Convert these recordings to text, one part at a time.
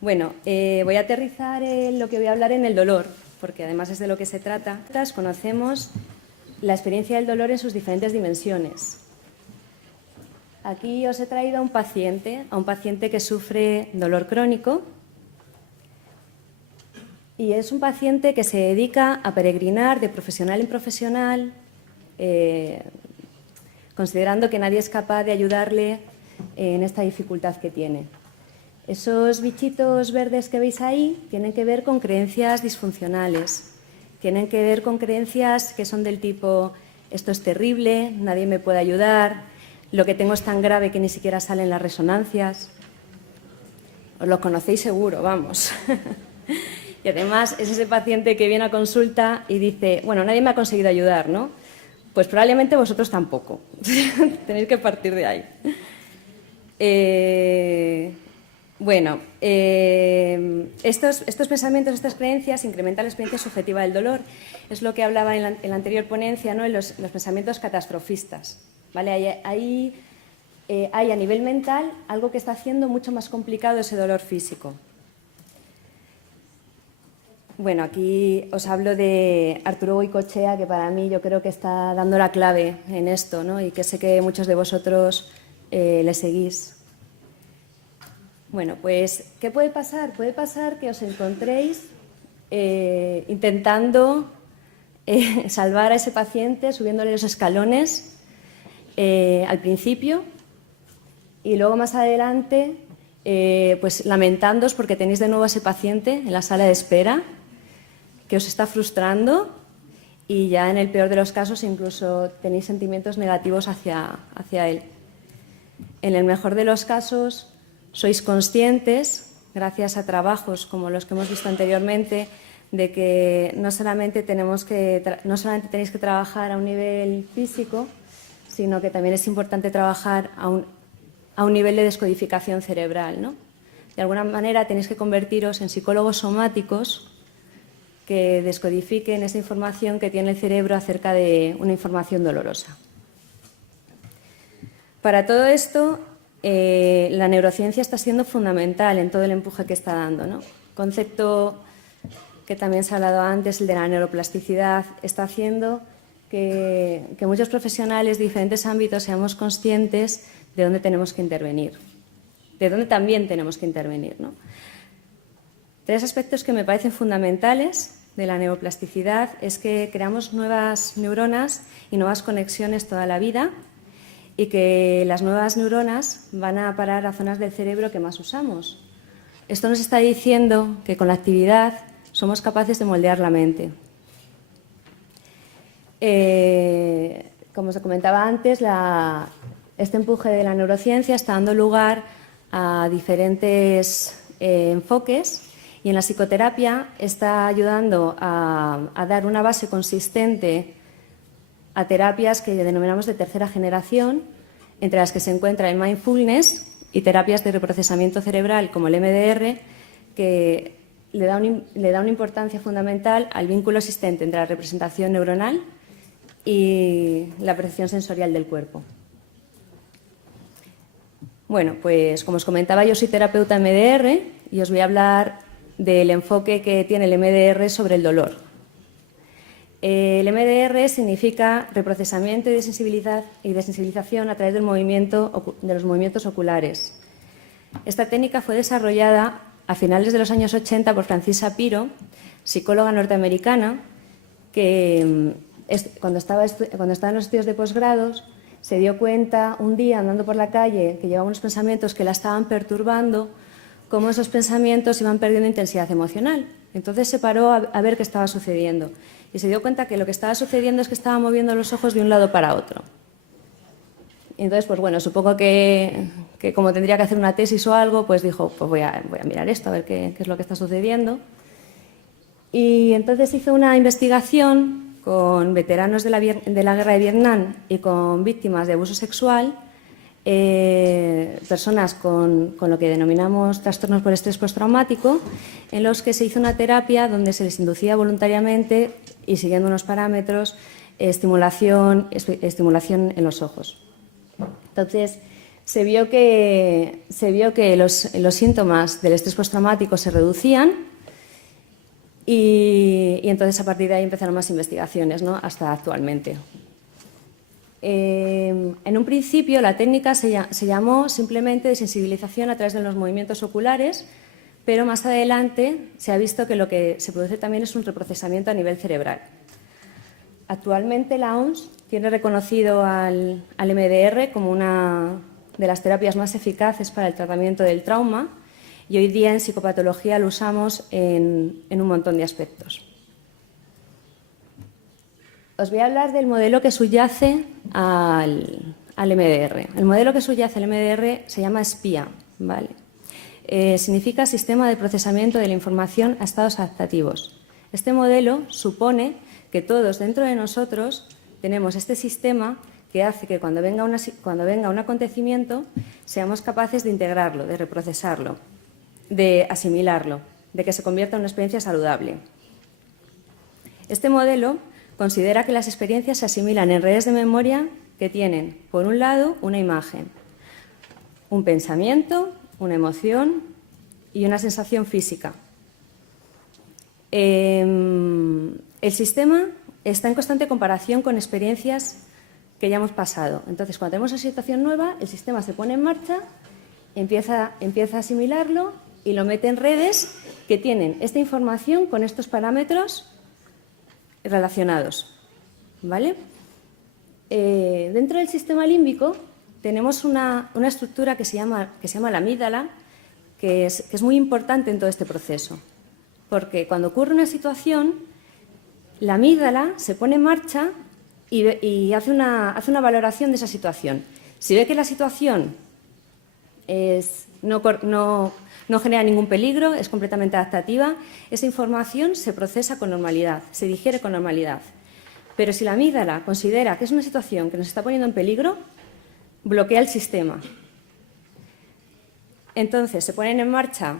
Bueno, voy a aterrizar lo que voy a hablar en el dolor, porque además es de lo que se trata. Conocemos la experiencia del dolor en sus diferentes dimensiones. Aquí os he traído a un paciente que sufre dolor crónico, y es un paciente que se dedica a peregrinar de profesional en profesional, considerando que nadie es capaz de ayudarle en esta dificultad que tiene. Esos bichitos verdes que veis ahí tienen que ver con creencias disfuncionales, tienen que ver con creencias que son del tipo: esto es terrible, nadie me puede ayudar, lo que tengo es tan grave que ni siquiera salen las resonancias. Os lo conocéis seguro, vamos. Y además es ese paciente que viene a consulta y dice: bueno, nadie me ha conseguido ayudar, ¿no? Pues probablemente vosotros tampoco. Tenéis que partir de ahí. Estos pensamientos, estas creencias incrementan la experiencia subjetiva del dolor. Es lo que hablaba en la anterior ponencia, ¿no? En los pensamientos catastrofistas, ¿vale? Hay a nivel mental algo que está haciendo mucho más complicado ese dolor físico. Bueno, aquí os hablo de Arturo Goicoechea, que para mí yo creo que está dando la clave en esto, ¿no? Y que sé que muchos de vosotros le seguís. Bueno, pues, ¿qué puede pasar? Puede pasar que os encontréis intentando salvar a ese paciente, subiéndole los escalones al principio, y luego más adelante pues lamentándoos porque tenéis de nuevo a ese paciente en la sala de espera, que os está frustrando, y ya en el peor de los casos incluso tenéis sentimientos negativos hacia él. En el mejor de los casos sois conscientes, gracias a trabajos como los que hemos visto anteriormente, de que no solamente tenéis que trabajar a un nivel físico, sino que también es importante trabajar a un nivel de descodificación cerebral, ¿no? De alguna manera tenéis que convertiros en psicólogos somáticos que descodifiquen esa información que tiene el cerebro acerca de una información dolorosa. Para todo esto, la neurociencia está siendo fundamental en todo el empuje que está dando, ¿no? Concepto que también se ha hablado antes, el de la neuroplasticidad, está haciendo que muchos profesionales de diferentes ámbitos seamos conscientes de dónde tenemos que intervenir, de dónde también tenemos que intervenir, ¿no? Tres aspectos que me parecen fundamentales de la neuroplasticidad es que creamos nuevas neuronas y nuevas conexiones toda la vida, y que las nuevas neuronas van a parar a zonas del cerebro que más usamos. Esto nos está diciendo que con la actividad somos capaces de moldear la mente. Como os comentaba antes, este empuje de la neurociencia está dando lugar a diferentes enfoques, y en la psicoterapia está ayudando a dar una base consistente a terapias que denominamos de tercera generación, entre las que se encuentra el mindfulness y terapias de reprocesamiento cerebral como el MDR, que le da una importancia fundamental al vínculo existente entre la representación neuronal y la percepción sensorial del cuerpo. Bueno, pues como os comentaba, yo soy terapeuta MDR y os voy a hablar del enfoque que tiene el MDR sobre el dolor. El MDR significa reprocesamiento y desensibilización a través de los movimientos oculares. Esta técnica fue desarrollada a finales de los años 80 por Francis Shapiro, psicóloga norteamericana, que cuando estaba en los estudios de posgrados se dio cuenta un día andando por la calle que llevaba unos pensamientos que la estaban perturbando, cómo esos pensamientos iban perdiendo intensidad emocional. Entonces se paró a ver qué estaba sucediendo y se dio cuenta que lo que estaba sucediendo es que estaba moviendo los ojos de un lado para otro. Entonces, pues bueno, supongo que como tendría que hacer una tesis o algo, pues dijo, pues voy a mirar esto, a ver qué es lo que está sucediendo. Y entonces hizo una investigación con veteranos de la guerra de Vietnam y con víctimas de abuso sexual, personas con lo que denominamos trastornos por estrés postraumático, en los que se hizo una terapia donde se les inducía voluntariamente y siguiendo unos parámetros estimulación en los ojos. Entonces, se vio que los síntomas del estrés postraumático se reducían y entonces a partir de ahí empezaron más investigaciones, ¿no? Hasta actualmente. En un principio la técnica se llamó simplemente de sensibilización a través de los movimientos oculares, pero más adelante se ha visto que lo que se produce también es un reprocesamiento a nivel cerebral. Actualmente la OMS tiene reconocido al MDR como una de las terapias más eficaces para el tratamiento del trauma y hoy día en psicopatología lo usamos en un montón de aspectos. Os voy a hablar del modelo que subyace al MDR. El modelo que subyace al MDR se llama SPIA, ¿vale? Significa Sistema de Procesamiento de la Información a Estados Adaptativos. Este modelo supone que todos dentro de nosotros tenemos este sistema que hace que cuando venga un acontecimiento seamos capaces de integrarlo, de reprocesarlo, de asimilarlo, de que se convierta en una experiencia saludable. Este modelo considera que las experiencias se asimilan en redes de memoria que tienen, por un lado, una imagen, un pensamiento, una emoción y una sensación física. El sistema está en constante comparación con experiencias que ya hemos pasado. Entonces, cuando tenemos una situación nueva, el sistema se pone en marcha, empieza a asimilarlo y lo mete en redes que tienen esta información con estos parámetros relacionados, ¿vale? Dentro del sistema límbico tenemos una estructura que se llama la amígdala, que es muy importante en todo este proceso, porque cuando ocurre una situación, la amígdala se pone en marcha y hace una valoración de esa situación. Si ve que la situación no genera ningún peligro, es completamente adaptativa, esa información se procesa con normalidad, se digiere con normalidad. Pero si la amígdala considera que es una situación que nos está poniendo en peligro, bloquea el sistema. Entonces se ponen en marcha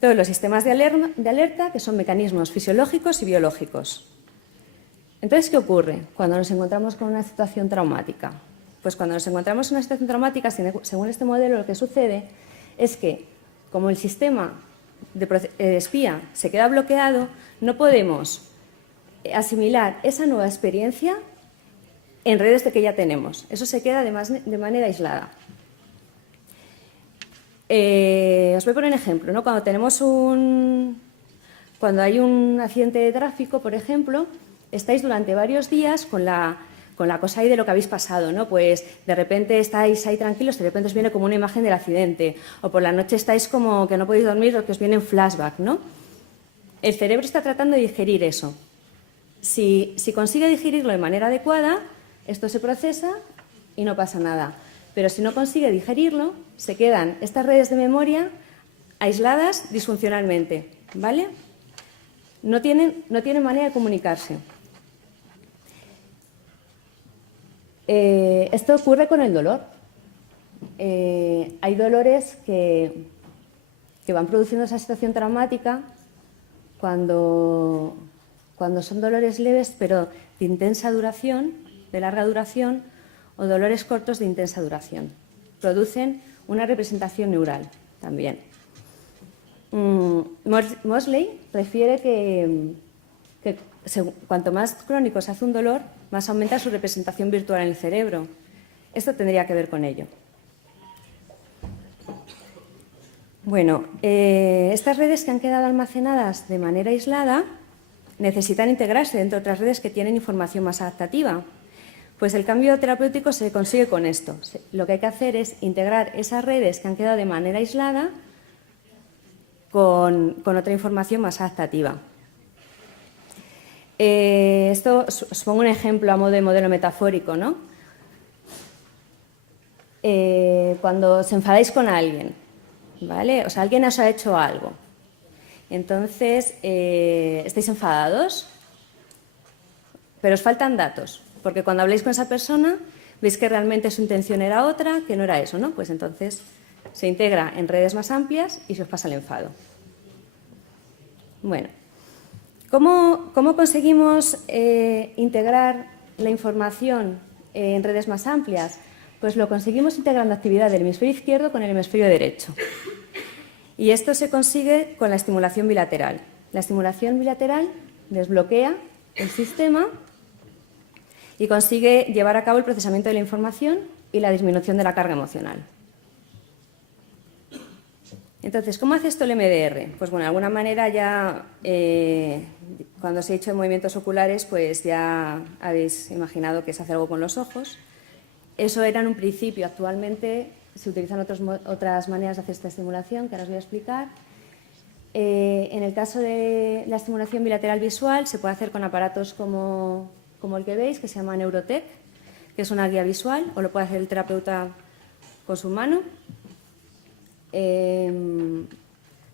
todos los sistemas de alerta, que son mecanismos fisiológicos y biológicos. Entonces, ¿qué ocurre cuando nos encontramos con una situación traumática? Pues cuando nos encontramos en una situación traumática, según este modelo, lo que sucede es que, como el sistema de espía se queda bloqueado, no podemos asimilar esa nueva experiencia en redes que ya tenemos. Eso se queda de manera aislada. Os voy a poner un ejemplo, ¿no? Cuando hay un accidente de tráfico, por ejemplo, estáis durante varios días con la cosa ahí de lo que habéis pasado, ¿no? Pues de repente estáis ahí tranquilos, de repente os viene como una imagen del accidente, o por la noche estáis como que no podéis dormir o que os viene un flashback, ¿no? El cerebro está tratando de digerir eso. Si consigue digerirlo de manera adecuada, esto se procesa y no pasa nada. Pero si no consigue digerirlo, se quedan estas redes de memoria aisladas disfuncionalmente, ¿vale? No tienen manera de comunicarse. Esto ocurre con el dolor. Hay dolores que van produciendo esa situación traumática cuando son dolores leves, pero de intensa duración, de larga duración, o dolores cortos de intensa duración. Producen una representación neural también. Mosley refiere que cuanto más crónico se hace un dolor, más aumenta su representación virtual en el cerebro. Esto tendría que ver con ello. Bueno, estas redes que han quedado almacenadas de manera aislada necesitan integrarse dentro de otras redes que tienen información más adaptativa. Pues el cambio terapéutico se consigue con esto. Lo que hay que hacer es integrar esas redes que han quedado de manera aislada con otra información más adaptativa. Esto os pongo un ejemplo a modo de modelo metafórico, ¿no? Cuando os enfadáis con alguien, ¿vale? O sea, alguien os ha hecho algo. Entonces, estáis enfadados, pero os faltan datos. Porque cuando habléis con esa persona, veis que realmente su intención era otra, que no era eso, ¿no? Pues entonces se integra en redes más amplias y se os pasa el enfado. Bueno, ¿cómo conseguimos integrar la información en redes más amplias? Pues lo conseguimos integrando actividad del hemisferio izquierdo con el hemisferio derecho. Y esto se consigue con la estimulación bilateral. La estimulación bilateral desbloquea el sistema y consigue llevar a cabo el procesamiento de la información y la disminución de la carga emocional. Entonces, ¿cómo hace esto el MDR? Pues bueno, de alguna manera ya cuando os he dicho de movimientos oculares, pues ya habéis imaginado que se hace algo con los ojos. Eso era en un principio. Actualmente se utilizan otras maneras de hacer esta estimulación, que ahora os voy a explicar. En el caso de la estimulación bilateral visual, se puede hacer con aparatos como el que veis, que se llama Neurotec, que es una guía visual, o lo puede hacer el terapeuta con su mano.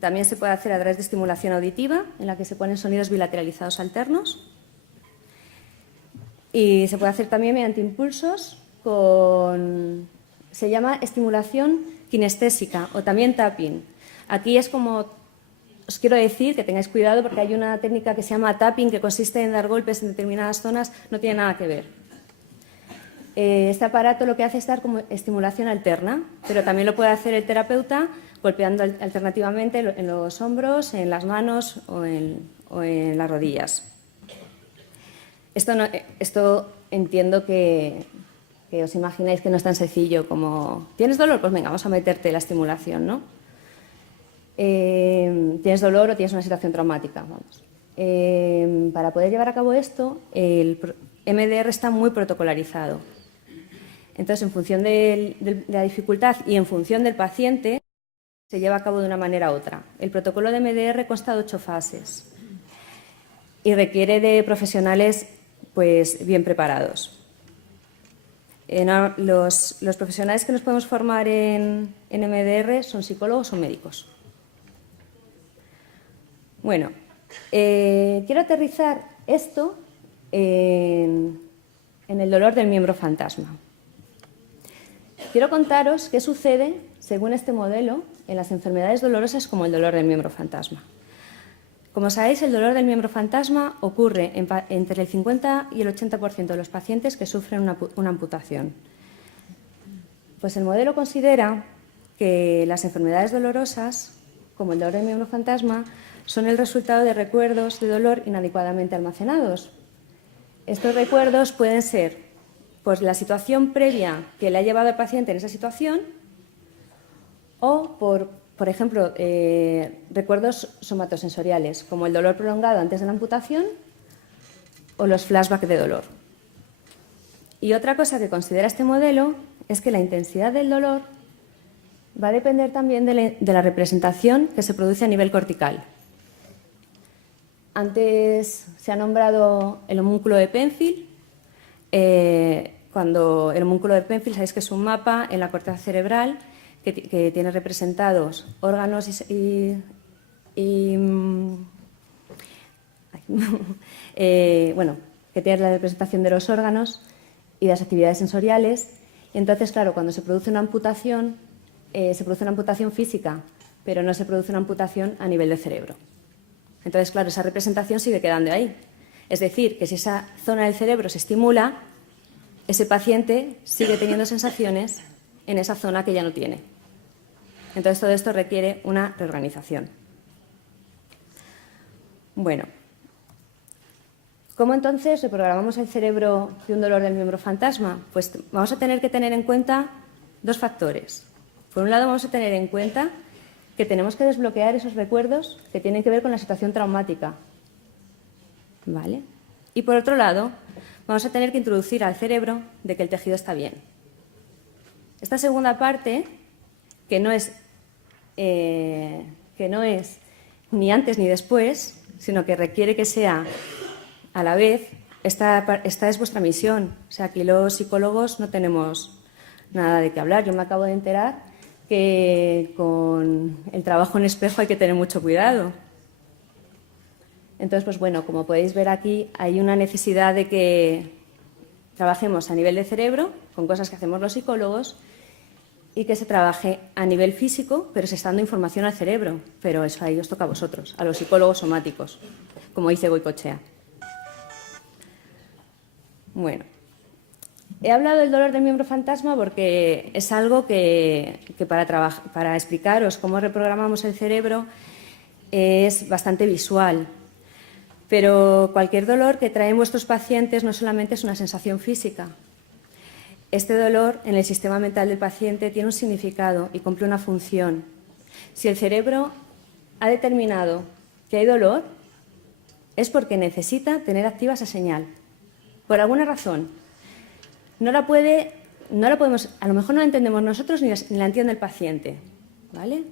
También se puede hacer a través de estimulación auditiva, en la que se ponen sonidos bilateralizados alternos. Y se puede hacer también mediante impulsos se llama estimulación kinestésica o también tapping. Aquí es como, os quiero decir que tengáis cuidado porque hay una técnica que se llama tapping que consiste en dar golpes en determinadas zonas, no tiene nada que ver. Este aparato lo que hace es dar como estimulación alterna, pero también lo puede hacer el terapeuta golpeando alternativamente en los hombros, en las manos o en las rodillas. Esto entiendo que os imagináis que no es tan sencillo como ¿tienes dolor? Pues venga, vamos a meterte la estimulación, ¿no? ¿Tienes dolor o tienes una situación traumática? Vamos. Para poder llevar a cabo esto, el MDR está muy protocolarizado. Entonces, en función de la dificultad y en función del paciente, se lleva a cabo de una manera u otra. El protocolo de MDR consta de 8 fases y requiere de profesionales pues, bien preparados. Los profesionales que nos podemos formar en MDR son psicólogos o médicos. Bueno, quiero aterrizar esto en el dolor del miembro fantasma. Quiero contaros qué sucede, según este modelo, en las enfermedades dolorosas como el dolor del miembro fantasma. Como sabéis, el dolor del miembro fantasma ocurre entre el 50 y el 80% de los pacientes que sufren una amputación. Pues el modelo considera que las enfermedades dolorosas, como el dolor del miembro fantasma, son el resultado de recuerdos de dolor inadecuadamente almacenados. Estos recuerdos pueden ser pues, la situación previa que le ha llevado al paciente en esa situación o por ejemplo, recuerdos somatosensoriales, como el dolor prolongado antes de la amputación o los flashbacks de dolor. Y otra cosa que considera este modelo es que la intensidad del dolor va a depender también de la representación que se produce a nivel cortical. Antes se ha nombrado el homúnculo de Penfield. Cuando el homúnculo de Penfield, sabéis que es un mapa en la corteza cerebral que tiene representados órganos bueno, que tiene la representación de los órganos y de las actividades sensoriales. Y entonces, claro, cuando se produce una amputación física, pero no se produce una amputación a nivel de cerebro. Entonces, claro, esa representación sigue quedando ahí. Es decir, que si esa zona del cerebro se estimula, ese paciente sigue teniendo sensaciones en esa zona que ya no tiene. Entonces, todo esto requiere una reorganización. Bueno, ¿cómo entonces reprogramamos el cerebro de un dolor del miembro fantasma? Pues vamos a tener que tener en cuenta 2 factores. Por un lado, vamos a tener en cuenta que tenemos que desbloquear esos recuerdos que tienen que ver con la situación traumática. ¿Vale? Y por otro lado, vamos a tener que introducir al cerebro de que el tejido está bien. Esta segunda parte, que no es ni antes ni después, sino que requiere que sea a la vez, esta es vuestra misión. O sea, aquí los psicólogos no tenemos nada de qué hablar. Yo me acabo de enterar que con el trabajo en espejo hay que tener mucho cuidado. Entonces, pues bueno, como podéis ver aquí, hay una necesidad de que trabajemos a nivel de cerebro, con cosas que hacemos los psicólogos, y que se trabaje a nivel físico, pero se está dando información al cerebro. Pero eso ahí os toca a vosotros, a los psicólogos somáticos, como dice Goicoechea. Bueno, He hablado del dolor del miembro fantasma porque es algo que para explicaros cómo reprogramamos el cerebro es bastante visual. Pero cualquier dolor que traen vuestros pacientes no solamente es una sensación física. Este dolor en el sistema mental del paciente tiene un significado y cumple una función. Si el cerebro ha determinado que hay dolor, es porque necesita tener activa esa señal. Por alguna razón. No la podemos, a lo mejor no la entendemos nosotros ni la entiende el paciente, ¿vale?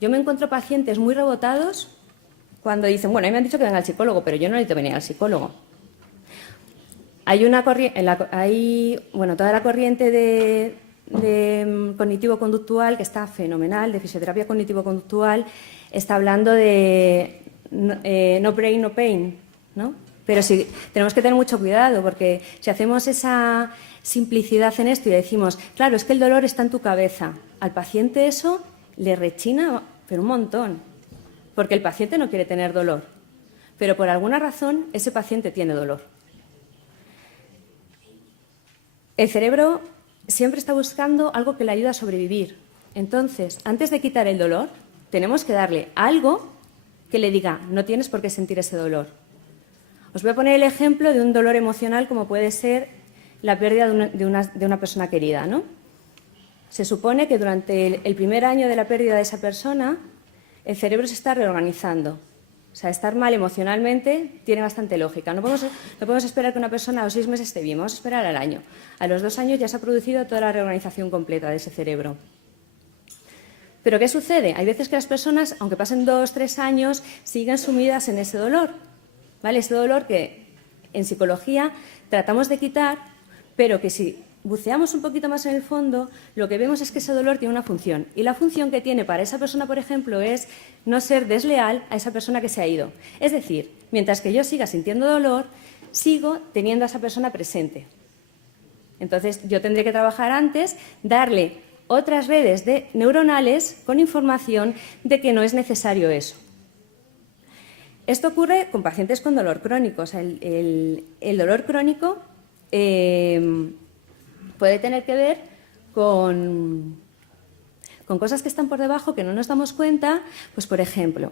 Yo me encuentro pacientes muy rebotados cuando dicen, bueno, a mí me han dicho que venga al psicólogo, pero yo no necesito venir al psicólogo. Hay toda la corriente de cognitivo-conductual que está fenomenal, de fisioterapia cognitivo-conductual, está hablando de no brain, no pain, ¿no? Pero sí, tenemos que tener mucho cuidado porque si hacemos esa simplicidad en esto y decimos, claro, es que el dolor está en tu cabeza, al paciente eso le rechina, pero un montón, porque el paciente no quiere tener dolor, pero por alguna razón ese paciente tiene dolor. El cerebro siempre está buscando algo que le ayude a sobrevivir. Entonces, antes de quitar el dolor, tenemos que darle algo que le diga, no tienes por qué sentir ese dolor. Os voy a poner el ejemplo de un dolor emocional como puede ser la pérdida de una persona querida, ¿no? Se supone que durante el primer año de la pérdida de esa persona, el cerebro se está reorganizando. O sea, estar mal emocionalmente tiene bastante lógica. No podemos esperar que una persona a los 6 meses esté bien, vamos a esperar al año. A los 2 años ya se ha producido toda la reorganización completa de ese cerebro. Pero ¿qué sucede? Hay veces que las personas, aunque pasen 2 o 3 años, siguen sumidas en ese dolor, ¿vale? Ese dolor que en psicología tratamos de quitar, pero que si buceamos un poquito más en el fondo, lo que vemos es que ese dolor tiene una función. Y la función que tiene para esa persona, por ejemplo, es no ser desleal a esa persona que se ha ido. Es decir, mientras que yo siga sintiendo dolor, sigo teniendo a esa persona presente. Entonces, yo tendré que trabajar antes, darle otras redes neuronales con información de que no es necesario eso. Esto ocurre con pacientes con dolor crónico. O sea, el dolor crónico puede tener que ver con cosas que están por debajo que no nos damos cuenta. Pues, por ejemplo,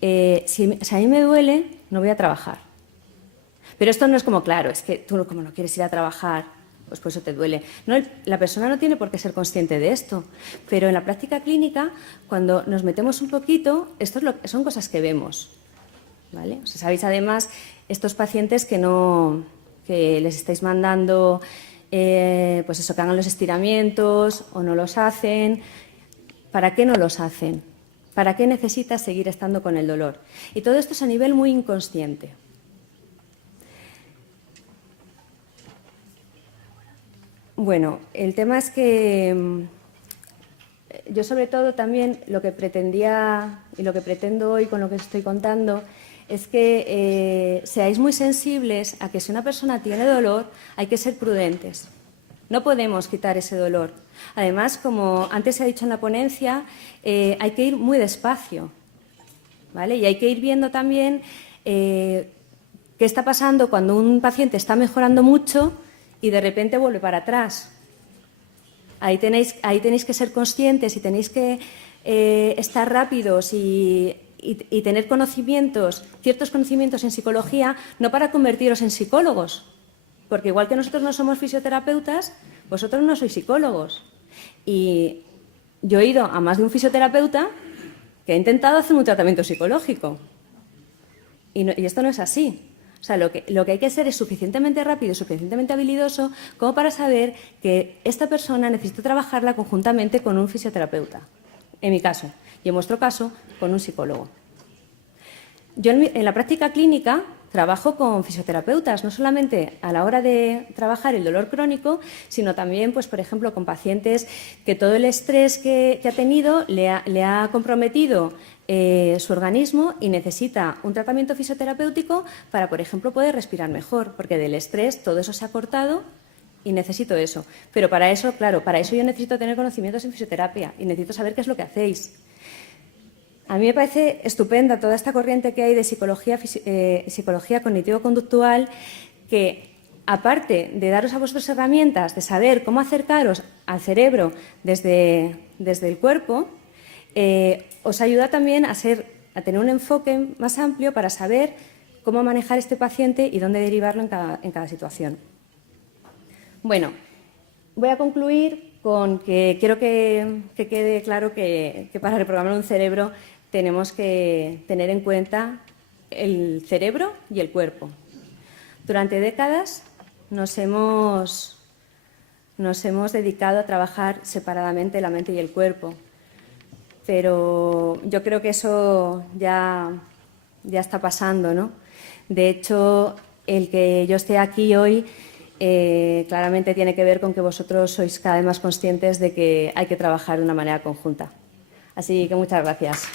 si a mí me duele, no voy a trabajar. Pero esto no es como, claro, es que tú como no quieres ir a trabajar, pues por eso te duele. No, la persona no tiene por qué ser consciente de esto. Pero en la práctica clínica, cuando nos metemos un poquito, son cosas que vemos, ¿vale? O sea, sabéis además estos pacientes que les estáis mandando pues eso, que hagan los estiramientos o no los hacen. ¿Para qué no los hacen? ¿Para qué necesitas seguir estando con el dolor? Y todo esto es a nivel muy inconsciente. Bueno, el tema es que yo sobre todo también lo que pretendía y lo que pretendo hoy con lo que os estoy contando es que seáis muy sensibles a que si una persona tiene dolor hay que ser prudentes. No podemos quitar ese dolor. Además, como antes se ha dicho en la ponencia, hay que ir muy despacio, ¿vale? Y hay que ir viendo también qué está pasando cuando un paciente está mejorando mucho y de repente vuelve para atrás. Ahí tenéis que ser conscientes y tenéis que estar rápidos y tener ciertos conocimientos en psicología, no para convertiros en psicólogos, porque igual que nosotros no somos fisioterapeutas, vosotros no sois psicólogos. Y yo he ido a más de un fisioterapeuta que ha intentado hacer un tratamiento psicológico. Y esto no es así. O sea, lo que hay que ser es suficientemente rápido y suficientemente habilidoso como para saber que esta persona necesita trabajarla conjuntamente con un fisioterapeuta, en mi caso, y en vuestro caso, con un psicólogo. Yo en la práctica clínica trabajo con fisioterapeutas, no solamente a la hora de trabajar el dolor crónico, sino también, pues, por ejemplo, con pacientes que todo el estrés que ha tenido le ha comprometido su organismo y necesita un tratamiento fisioterapéutico para, por ejemplo, poder respirar mejor, porque del estrés todo eso se ha cortado y necesito eso. Pero para eso, claro, para eso yo necesito tener conocimientos en fisioterapia y necesito saber qué es lo que hacéis. A mí me parece estupenda toda esta corriente que hay de psicología cognitivo-conductual que aparte de daros a vosotros herramientas de saber cómo acercaros al cerebro desde el cuerpo, os ayuda también a tener un enfoque más amplio para saber cómo manejar este paciente y dónde derivarlo en cada situación. Bueno, voy a concluir con que quiero que quede claro que para reprogramar un cerebro tenemos que tener en cuenta el cerebro y el cuerpo. Durante décadas nos hemos dedicado a trabajar separadamente la mente y el cuerpo, pero yo creo que eso ya está pasando, ¿no? De hecho, el que yo esté aquí hoy claramente tiene que ver con que vosotros sois cada vez más conscientes de que hay que trabajar de una manera conjunta. Así que muchas gracias.